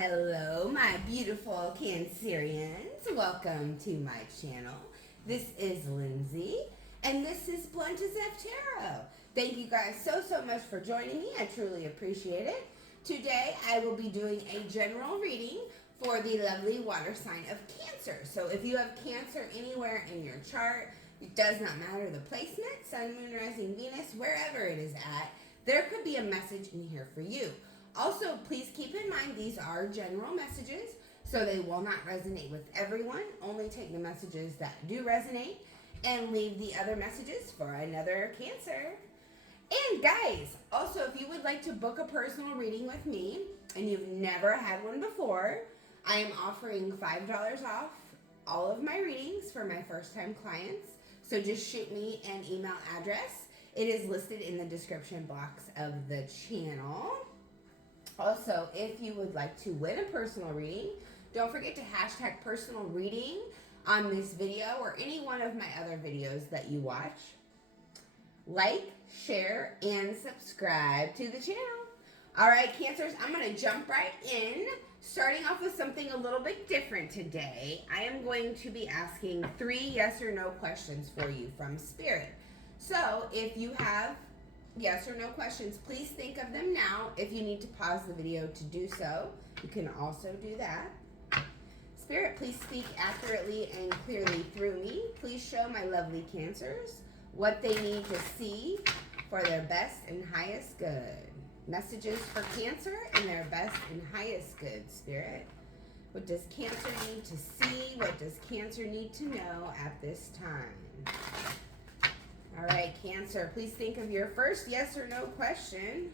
Hello, my beautiful Cancerians. Welcome to my channel. This is Lindsay, and this is Blunt as F Tarot. Thank you guys so much for joining me. I truly appreciate it. Today, I will be doing a general reading for the lovely water sign of Cancer. So if you have Cancer anywhere in your chart, it does not matter the placement, Sun, Moon, Rising, Venus, wherever it is at, there could be a message in here for you. Also, please keep in mind these are general messages, so they will not resonate with everyone. Only take the messages that do resonate and leave the other messages for another Cancer. And guys, also if you would like to book a personal reading with me and you've never had one before, I am offering $5 off all of my readings for my first-time clients. So just shoot me an email address. It is listed in the description box of the channel. Also, if you would like to win a personal reading, don't forget to hashtag personal reading on this video or any one of my other videos that you watch. Like, share, and subscribe to the channel. All right, Cancers, I'm going to jump right in. Starting off with something a little bit different today, I am going to be asking 3 yes or no questions for you from Spirit. So, if you have yes or no questions, please think of them now. If you need to pause the video to do so, you can also do that. Spirit, please speak accurately and clearly through me. Please show my lovely Cancers what they need to see for their best and highest good. Messages for Cancer and their best and highest good, Spirit. What does Cancer need to see? What does Cancer need to know at this time? All right, Cancer, please think of your first yes or no question.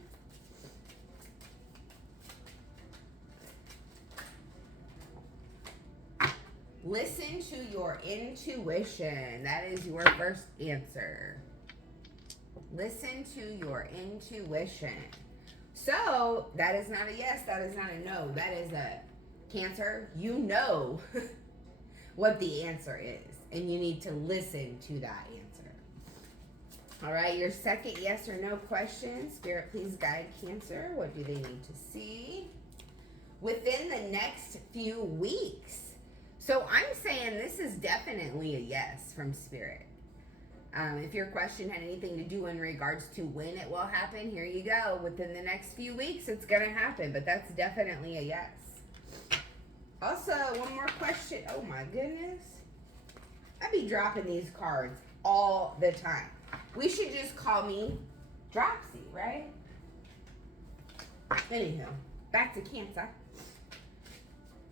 Listen to your intuition. That is your first answer. Listen to your intuition. So, that is not a yes, that is not a no. That is a Cancer, you know what the answer is, and you need to listen to that answer. All right, your second yes or no question. Spirit, please guide Cancer. What do they need to see within the next few weeks? So I'm saying this is definitely a yes from Spirit. If your question had anything to do in regards to when it will happen, here you go. Within the next few weeks, it's going to happen, but that's definitely a yes. Also, one more question. Oh my goodness. I be dropping these cards all the time. We should just call me Dropsy, right? Anywho, back to Cancer.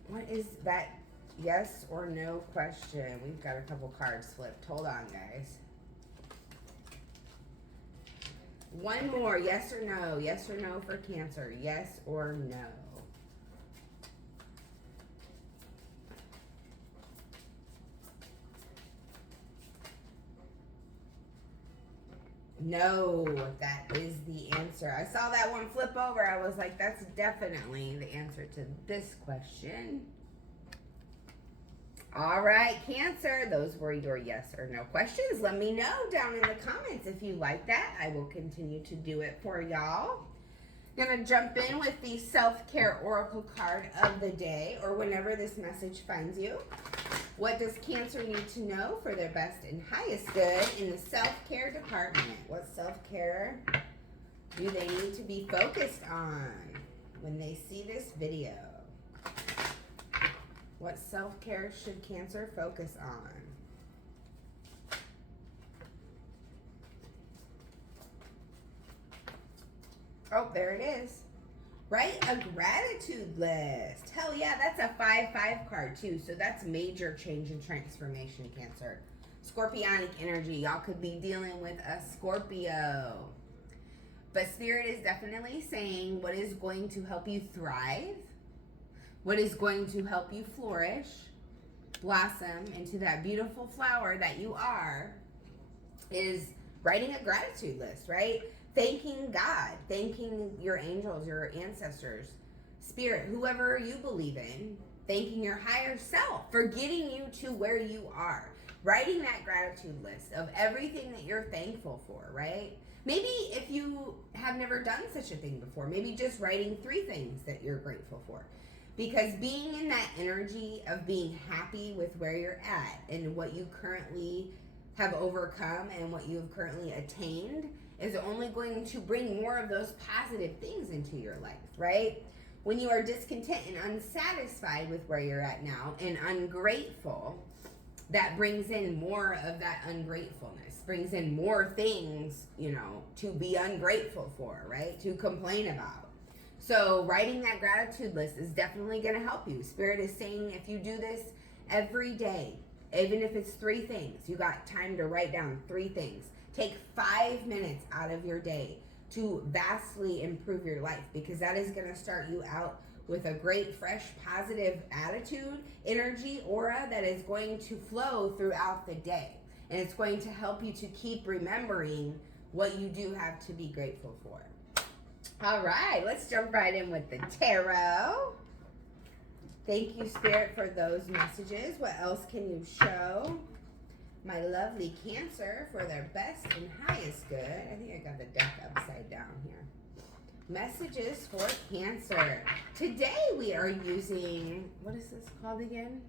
What is that yes or no question? We've got a couple cards flipped. Hold on, guys. One more, yes or no. Yes or no for Cancer. Yes or no. No, that is the answer. I saw that one flip over. I was like, that's definitely the answer to this question. All right, Cancer, those were your yes or no questions. Let me know down in the comments if you like that. I will continue to do it for y'all. Gonna jump in with the self-care oracle card of the day, or whenever this message finds you. What does Cancer need to know for their best and highest good in the self-care department? What self-care do they need to be focused on when they see this video? What self-care should Cancer focus on? Oh, there it is. Write a gratitude list. Hell yeah, that's a 5-5 card too. So that's major change and transformation, Cancer. Scorpionic energy. Y'all could be dealing with a Scorpio. But Spirit is definitely saying what is going to help you thrive, what is going to help you flourish, blossom into that beautiful flower that you are, is writing a gratitude list, right? Thanking God, thanking your angels, your ancestors, Spirit, whoever you believe in, thanking your higher self for getting you to where you are. Writing that gratitude list of everything that you're thankful for, right? Maybe if you have never done such a thing before, maybe just writing 3 things that you're grateful for. Because being in that energy of being happy with where you're at and what you currently have overcome and what you have currently attained is only going to bring more of those positive things into your life, right? When you are discontent and unsatisfied with where you're at now and ungrateful, that brings in more of that ungratefulness, brings in more things, to be ungrateful for, right? To complain about. So writing that gratitude list is definitely going to help you. Spirit is saying if you do this every day, even if it's 3 things, you got time to write down 3 things. Take 5 minutes out of your day to vastly improve your life, because that is going to start you out with a great, fresh, positive attitude, energy, aura that is going to flow throughout the day. And it's going to help you to keep remembering what you do have to be grateful for. All right, let's jump right in with the tarot. Thank you, Spirit, for those messages. What else can you show my lovely Cancer for their best and highest good? I think I got the deck upside down here. Messages for Cancer. Today we are using, what is this called again?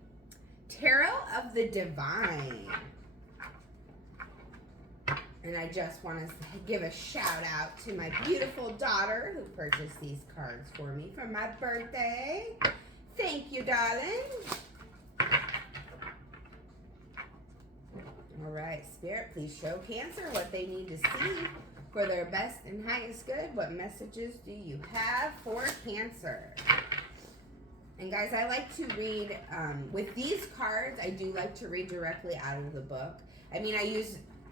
Tarot of the Divine. And I just want to give a shout out to my beautiful daughter who purchased these cards for me for my birthday. Thank you, darling. All right, Spirit, please show Cancer what they need to see for their best and highest good. What messages do you have for Cancer? And guys, I like to read, with these cards, I do like to read directly out of the book. I mean,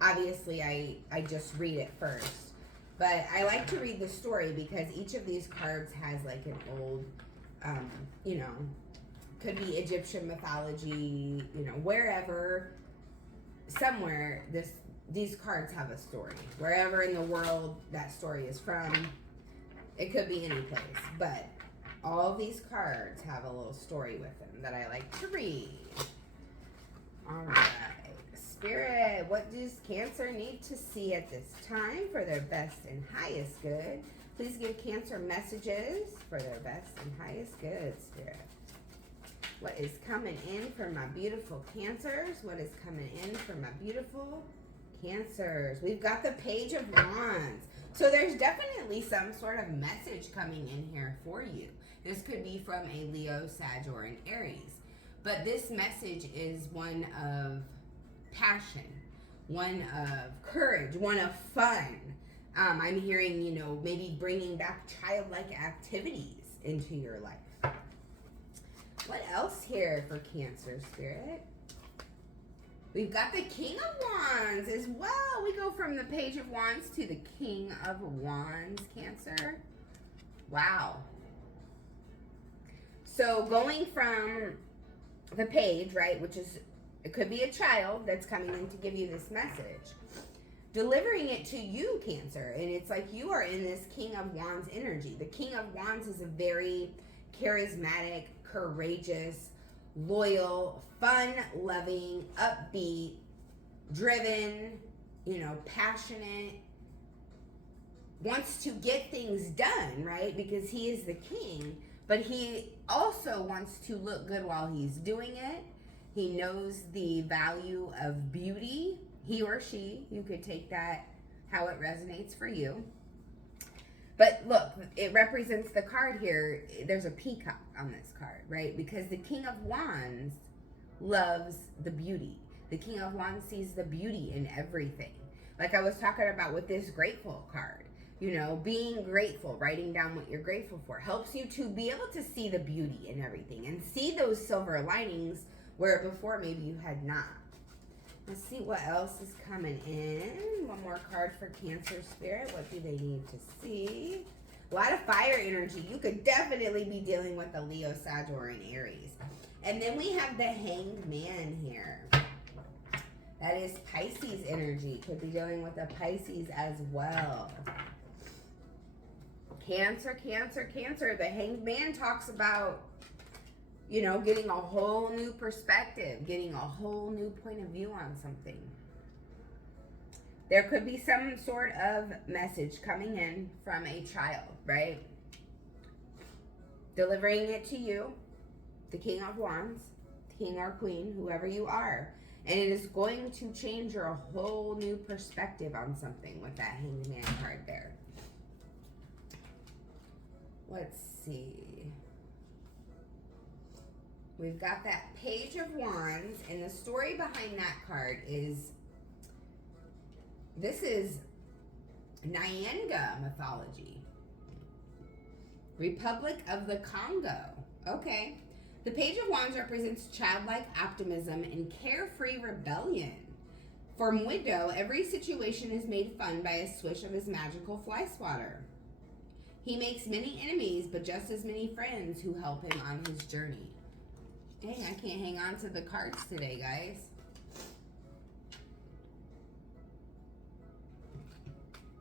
obviously, I just read it first. But I like to read the story because each of these cards has like an old, could be Egyptian mythology, wherever, somewhere, these cards have a story. Wherever in the world that story is from, it could be any place. But all of these cards have a little story with them that I like to read. All right. Spirit, what does Cancer need to see at this time for their best and highest good? Please give Cancer messages for their best and highest good, Spirit. What is coming in for my beautiful Cancers? What is coming in for my beautiful Cancers? We've got the Page of Wands. So there's definitely some sort of message coming in here for you. This could be from a Leo, Sag, or an Aries. But this message is one of passion, one of courage, one of fun. I'm hearing, maybe bringing back childlike activities into your life. What else here for Cancer, Spirit? We've got the King of Wands as well. We go from the Page of Wands to the King of Wands, Cancer. Wow. So going from the page, right, which is, it could be a child that's coming in to give you this message, delivering it to you, Cancer. And it's like you are in this King of Wands energy. The King of Wands is a very charismatic, courageous, loyal, fun-loving, upbeat, driven, passionate, wants to get things done, right? Because he is the king, but he also wants to look good while he's doing it. He knows the value of beauty. He or she, you could take that how it resonates for you. But look, it represents the card here. There's a peacock on this card, right? Because the King of Wands loves the beauty. The King of Wands sees the beauty in everything. Like I was talking about with this grateful card. Being grateful, writing down what you're grateful for, helps you to be able to see the beauty in everything and see those silver linings where before maybe you had not. Let's see what else is coming in. One more card for Cancer, Spirit. What do they need to see? A lot of fire energy. You could definitely be dealing with a Leo, Sag, or an Aries. And then we have the Hanged Man here. That is Pisces energy. Could be dealing with a Pisces as well. Cancer, Cancer, Cancer. The Hanged Man talks about, getting a whole new perspective, getting a whole new point of view on something. There could be some sort of message coming in from a child, right? delivering it to you, the King of Wands, King or Queen, whoever you are. And it is going to change your whole new perspective on something with that Hanged Man card there. Let's see. We've got that Page of Wands, and the story behind that card is, this is Nyanga mythology. Republic of the Congo. Okay. The Page of Wands represents childlike optimism and carefree rebellion. For Mwido, every situation is made fun by a swish of his magical fly swatter. He makes many enemies, but just as many friends who help him on his journey. Dang, I can't hang on to the cards today, guys.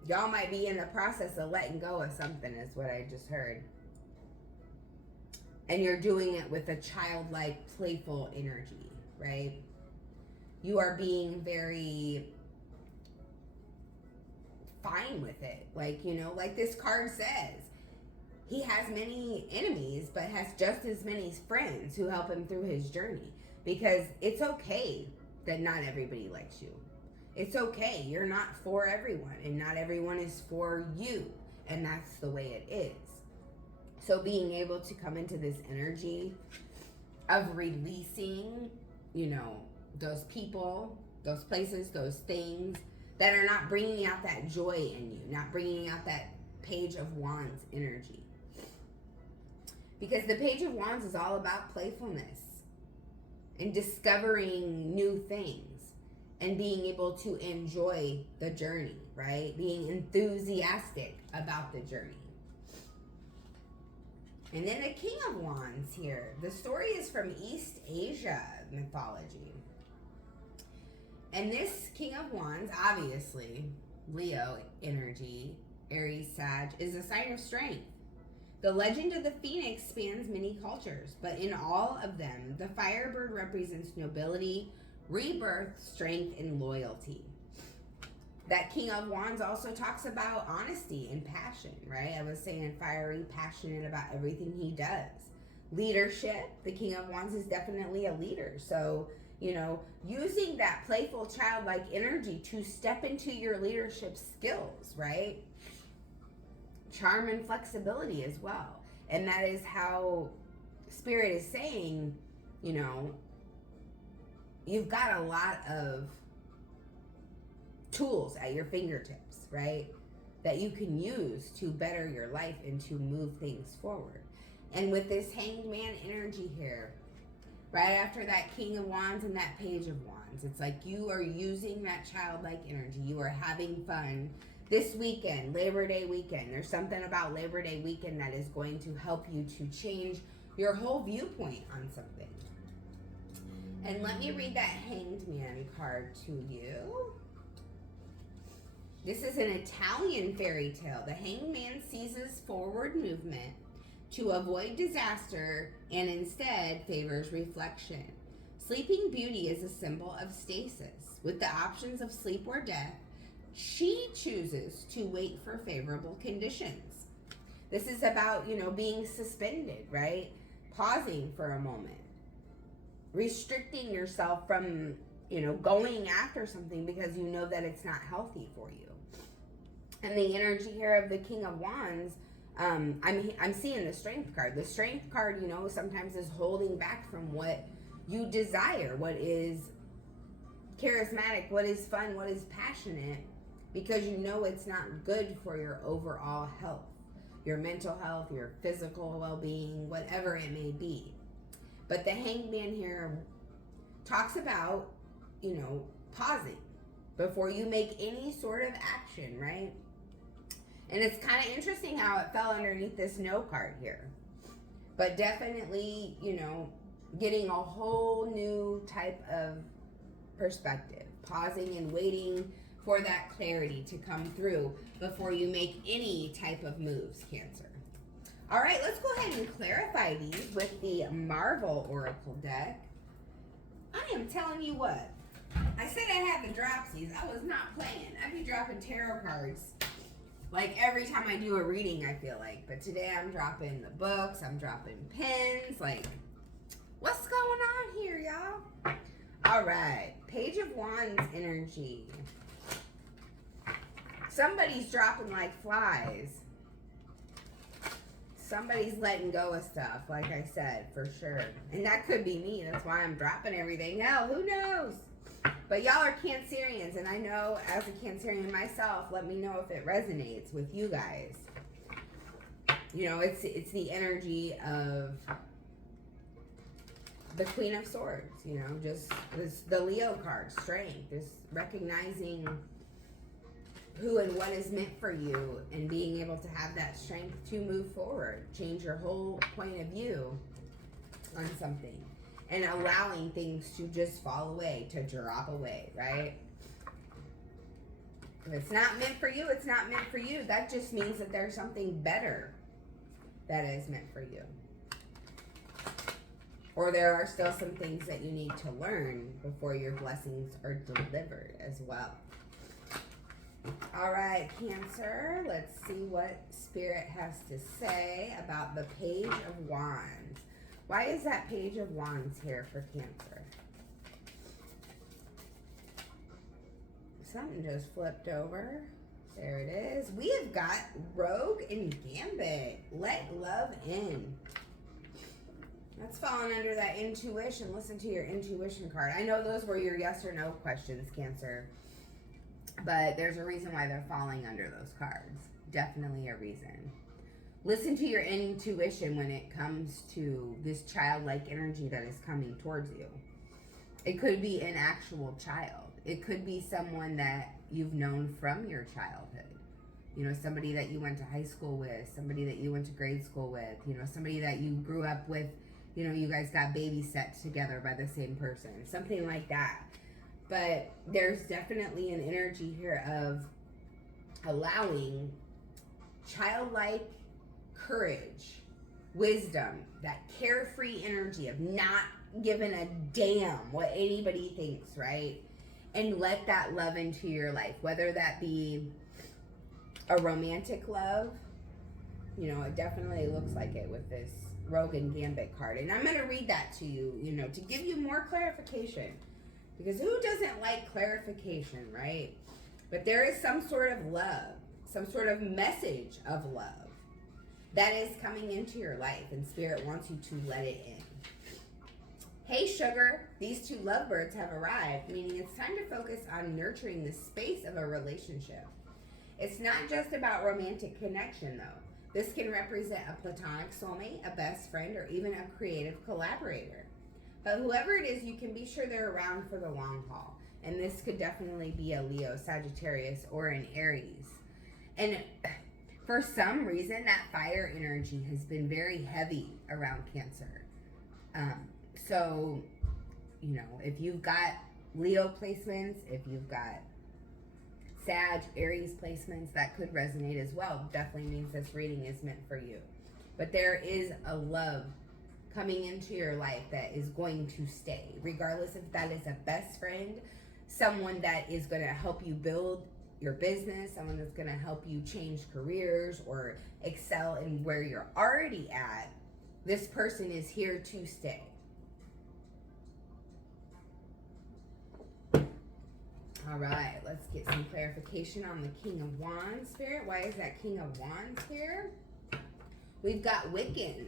Y'all might be in the process of letting go of something, is what I just heard. And you're doing it with a childlike, playful energy, right? You are being very fine with it. Like, you know, like this card says, he has many enemies, but has just as many friends who help him through his journey. Because it's okay that not everybody likes you. It's okay. You're not for everyone, and not everyone is for you. And that's the way it is. So being able to come into this energy of releasing, you know, those people, those places, those things that are not bringing out that joy in you, not bringing out that Page of Wands energy. Because the Page of Wands is all about playfulness and discovering new things and being able to enjoy the journey, right? Being enthusiastic about the journey. And then the King of Wands here. The story is from East Asia mythology. And this King of Wands, obviously, Leo energy, Aries, Sag, is a sign of strength. The legend of the Phoenix spans many cultures, but in all of them, the Firebird represents nobility, rebirth, strength, and loyalty. That King of Wands also talks about honesty and passion, right? I was saying fiery, passionate about everything he does. Leadership, the King of Wands is definitely a leader. So, you know, using that playful, childlike energy to step into your leadership skills, right? Charm and flexibility as well. And that is how Spirit is saying, you know, you've got a lot of tools at your fingertips, right? That you can use to better your life and to move things forward. And with this Hanged Man energy here, right after that King of Wands and that Page of Wands, it's like you are using that childlike energy. You are having fun this weekend, Labor Day weekend. There's something about Labor Day weekend that is going to help you to change your whole viewpoint on something. And let me read that Hanged Man card to you. This is an Italian fairy tale. The Hanged Man seizes forward movement to avoid disaster and instead favors reflection. Sleeping Beauty is a symbol of stasis. With the options of sleep or death, she chooses to wait for favorable conditions. This is about, you know, being suspended, right? Pausing for a moment. Restricting yourself from, you know, going after something because you know that it's not healthy for you. And the energy here of the King of Wands, I'm seeing the Strength card. The Strength card, you know, sometimes is holding back from what you desire, what is charismatic, what is fun, what is passionate, because you know it's not good for your overall health, your mental health, your physical well-being, whatever it may be. But the Hanged Man here talks about, you know, pausing before you make any sort of action, right? And it's kind of interesting how it fell underneath this No card here. But definitely, you know, getting a whole new type of perspective. Pausing and waiting for that clarity to come through before you make any type of moves, Cancer. All right, let's go ahead and clarify these with the Marvel Oracle deck. I am telling you what. I said I had the dropsies. I was not playing. I'd be dropping tarot cards Like every time I do a reading, I feel like. But today I'm dropping the books, I'm dropping pens. Like, what's going on here, y'all? All right, Page of Wands energy. Somebody's dropping like flies. Somebody's letting go of stuff, like I said, for sure. And that could be me. That's why I'm dropping everything. Hell, who knows? But y'all are Cancerians, and I know as a Cancerian myself, let me know if it resonates with you guys. You know, it's the energy of the Queen of Swords, you know, just the Leo card, strength, just recognizing who and what is meant for you and being able to have that strength to move forward, change your whole point of view on something, and allowing things to just fall away, to drop away, right? If it's not meant for you, it's not meant for you. That just means that there's something better that is meant for you. Or there are still some things that you need to learn before your blessings are delivered as well. All right, Cancer, let's see what Spirit has to say about the Page of Wands. Why is that Page of Wands here for Cancer? Something just flipped over. There it is. We have got Rogue and Gambit. Let love in. That's falling under that intuition. Listen to your intuition card. I know those were your yes or no questions, Cancer. But there's a reason why they're falling under those cards. Definitely a reason. Listen to your intuition when it comes to this childlike energy that is coming towards you. It could be an actual child. It could be someone that you've known from your childhood. You know, somebody that you went to high school with, somebody that you went to grade school with, you know, somebody that you grew up with, you know, you guys got babysat together by the same person, something like that. But there's definitely an energy here of allowing childlike courage, wisdom, that carefree energy of not giving a damn what anybody thinks, right? And let that love into your life, whether that be a romantic love. You know, it definitely looks like it with this Rogue and Gambit card. And I'm going to read that to you, you know, to give you more clarification. Because who doesn't like clarification, right? But there is some sort of love, some sort of message of love that is coming into your life, and Spirit wants you to let it in. Hey, sugar, these two lovebirds have arrived, meaning it's time to focus on nurturing the space of a relationship. It's not just about romantic connection, though. This can represent a platonic soulmate, a best friend, or even a creative collaborator. But whoever it is, you can be sure they're around for the long haul. And this could definitely be a Leo, Sagittarius, or an Aries. And for some reason, that fire energy has been very heavy around Cancer. So, you know, if you've got Leo placements, if you've got Sag, Aries placements, that could resonate as well. Definitely means this reading is meant for you. But there is a love coming into your life that is going to stay, regardless if that is a best friend, someone that is going to help you build your business, someone that's going to help you change careers or excel in where you're already at. This person is here to stay. All right, let's get some clarification on the King of Wands, Spirit. Why is that King of Wands here? We've got Wiccan.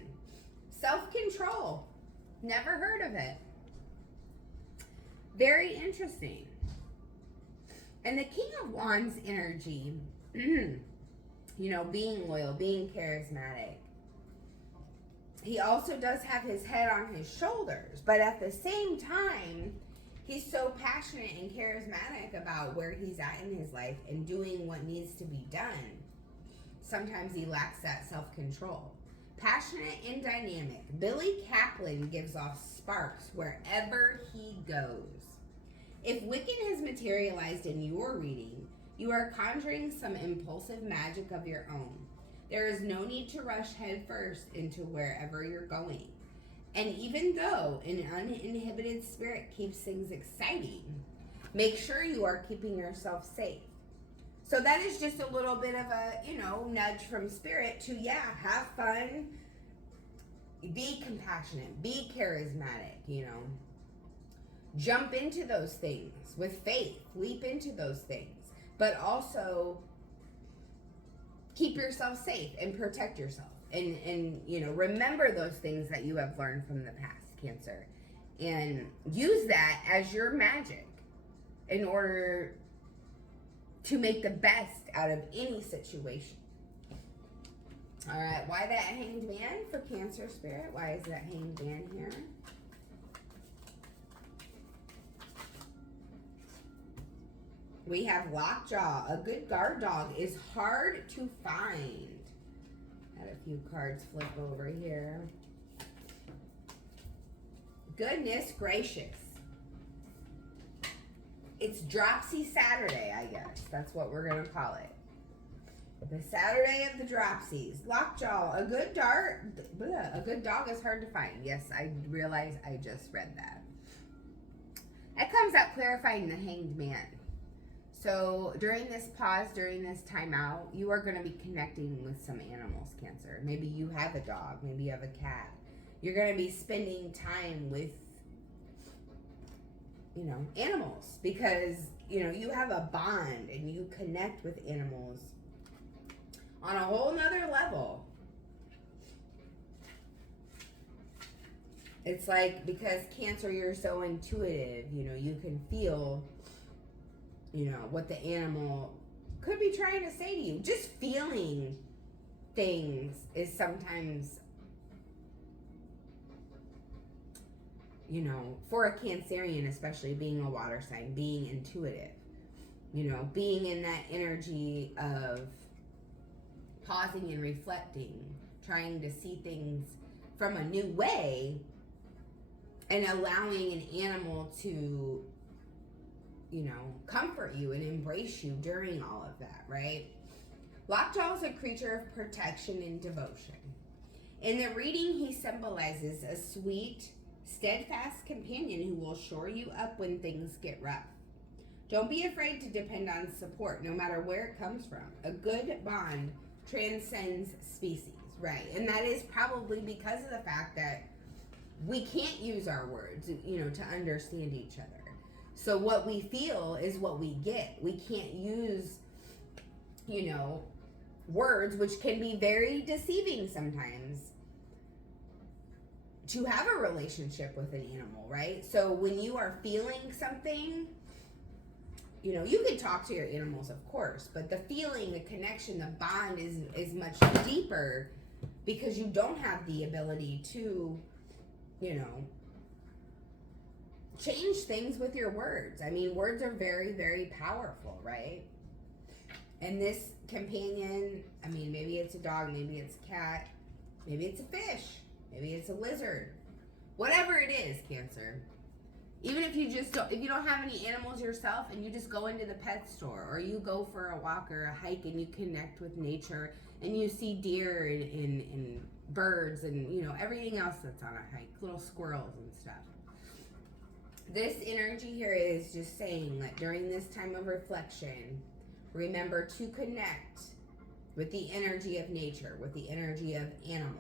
Self-control. Never heard of it. Very interesting. And the King of Wands energy, you know, being loyal, being charismatic. He also does have his head on his shoulders, but at the same time, he's so passionate and charismatic about where he's at in his life and doing what needs to be done. Sometimes he lacks that self-control. Passionate and dynamic, Billy Kaplan gives off sparks wherever he goes. If Wiccan has materialized in your reading, you are conjuring some impulsive magic of your own. There is no need to rush headfirst into wherever you're going. And even though an uninhibited spirit keeps things exciting, make sure you are keeping yourself safe. So that is just a little bit of a, nudge from Spirit to, have fun, be compassionate, be charismatic, Jump into those things with faith, leap into those things, but also keep yourself safe and protect yourself. And remember those things that you have learned from the past, Cancer. And use that as your magic in order to make the best out of any situation. All right, why that Hanged Man for Cancer Spirit? Why is that Hanged Man here? We have Lockjaw. A good guard dog is hard to find. Had a few cards flip over here. Goodness gracious. It's Dropsy Saturday, I guess. That's what we're going to call it. The Saturday of the Dropsies. Lockjaw. A good dog is hard to find. Yes, I realize I just read that. That comes out clarifying the Hanged Man. So during this pause, during this timeout, you are going to be connecting with some animals, Cancer. Maybe you have a dog. Maybe you have a cat. You're going to be spending time with, animals. Because, you have a bond and you connect with animals on a whole nother level. It's like, because Cancer, you're so intuitive, you can feel, what the animal could be trying to say to you. Just feeling things is sometimes, for a Cancerian, especially being a water sign, being intuitive, being in that energy of pausing and reflecting, trying to see things from a new way, and allowing an animal to, comfort you and embrace you during all of that, right? Lockjaw is a creature of protection and devotion. In the reading, he symbolizes a sweet, steadfast companion who will shore you up when things get rough. Don't be afraid to depend on support, no matter where it comes from. A good bond transcends species, right? And that is probably because of the fact that we can't use our words, to understand each other. So what we feel is what we get. We can't use, words, which can be very deceiving sometimes, to have a relationship with an animal, right? So when you are feeling something, you can talk to your animals, of course, but the feeling, the connection, the bond is much deeper because you don't have the ability to, change things with your words. I mean, words are very, very powerful, right? And this companion, maybe it's a dog, maybe it's a cat, maybe it's a fish, maybe it's a lizard, whatever it is, Cancer. Even if you don't have any animals yourself and you just go into the pet store, or you go for a walk or a hike and you connect with nature and you see deer and birds and, everything else that's on a hike, little squirrels and stuff. This energy here is just saying that during this time of reflection, remember to connect with the energy of nature, with the energy of animals.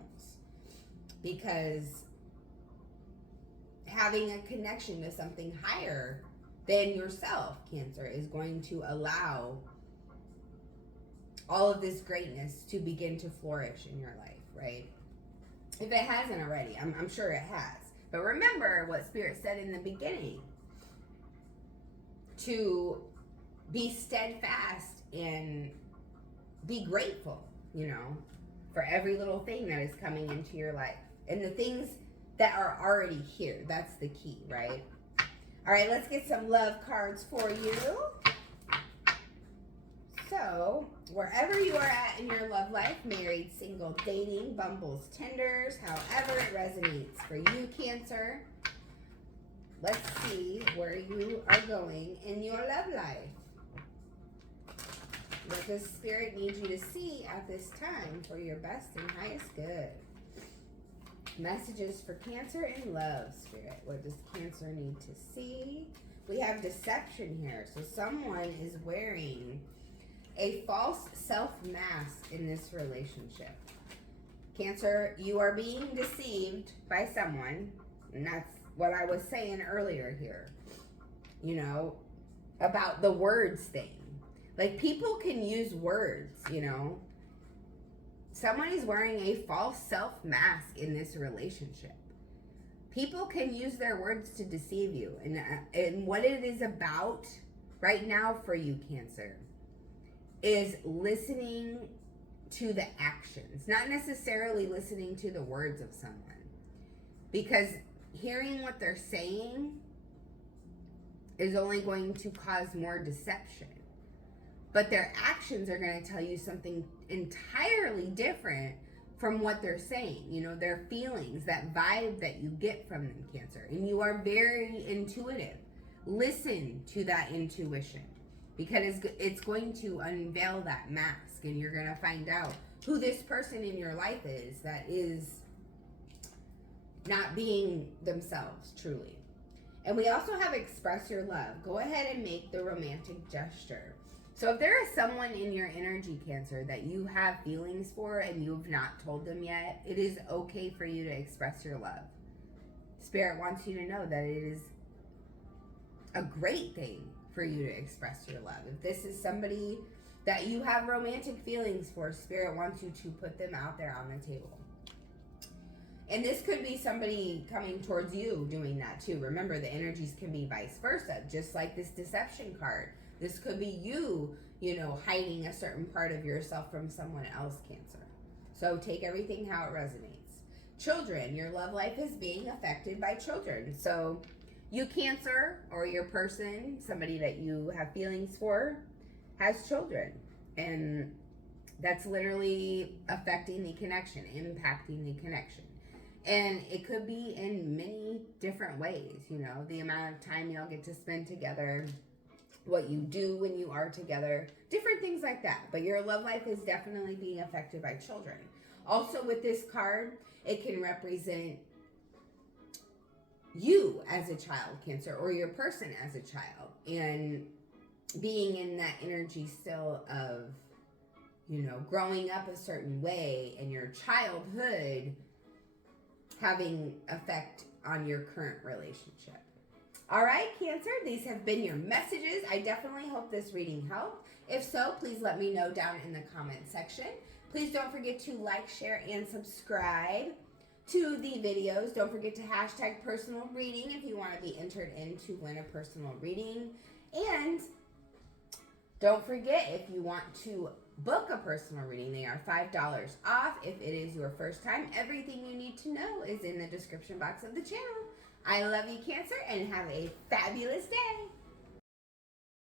Because having a connection to something higher than yourself, Cancer, is going to allow all of this greatness to begin to flourish in your life, right? If it hasn't already, I'm sure it has. But remember what Spirit said in the beginning, to be steadfast and be grateful, for every little thing that is coming into your life. And the things that are already here, that's the key, right? All right, let's get some love cards for you. So, wherever you are at in your love life, married, single, dating, bumbles, tenders, however it resonates for you, Cancer, let's see where you are going in your love life. What does Spirit need you to see at this time for your best and highest good? Messages for Cancer in love, Spirit. What does Cancer need to see? We have deception here. So someone is wearing a false self-mask in this relationship. Cancer, you are being deceived by someone, and that's what I was saying earlier here, you know, about the words thing. Like, people can use words, you know. Someone is wearing a false self-mask in this relationship. People can use their words to deceive you. And what it is about right now for you, Cancer, is listening to the actions, not necessarily listening to the words of someone. Because hearing what they're saying is only going to cause more deception. But their actions are going to tell you something entirely different from what they're saying. You know, their feelings, that vibe that you get from them, Cancer. And you are very intuitive. Listen to that intuition, because it's going to unveil that mask, and you're going to find out who this person in your life is that is not being themselves, truly. And we also have express your love. Go ahead and make the romantic gesture. So if there is someone in your energy, Cancer, that you have feelings for and you have not told them yet, it is okay for you to express your love. Spirit wants you to know that it is a great thing for you to express your love. If this is somebody that you have romantic feelings for, Spirit wants you to put them out there on the table. And this could be somebody coming towards you doing that too. Remember, the energies can be vice versa, just like this deception card. This could be you, you know, hiding a certain part of yourself from someone else, Cancer. So take everything how it resonates. Children, your love life is being affected by children. So you, Cancer, or your person, somebody that you have feelings for, has children. And that's literally affecting the connection, impacting the connection. And it could be in many different ways, you know, the amount of time y'all get to spend together, what you do when you are together, different things like that. But your love life is definitely being affected by children. Also with this card, it can represent you as a child, Cancer, or your person as a child, and being in that energy still of, you know, growing up a certain way and your childhood having effect on your current relationship. All right, Cancer, these have been your messages. I definitely hope this reading helped. If so, please let me know down in the comment section. Please don't forget to like, share, and subscribe to the videos. Don't forget to hashtag personal reading if you want to be entered in to win a personal reading. And don't forget, if you want to book a personal reading, they are $5 off. If it is your first time, everything you need to know is in the description box of the channel. I love you, Cancer, and have a fabulous day.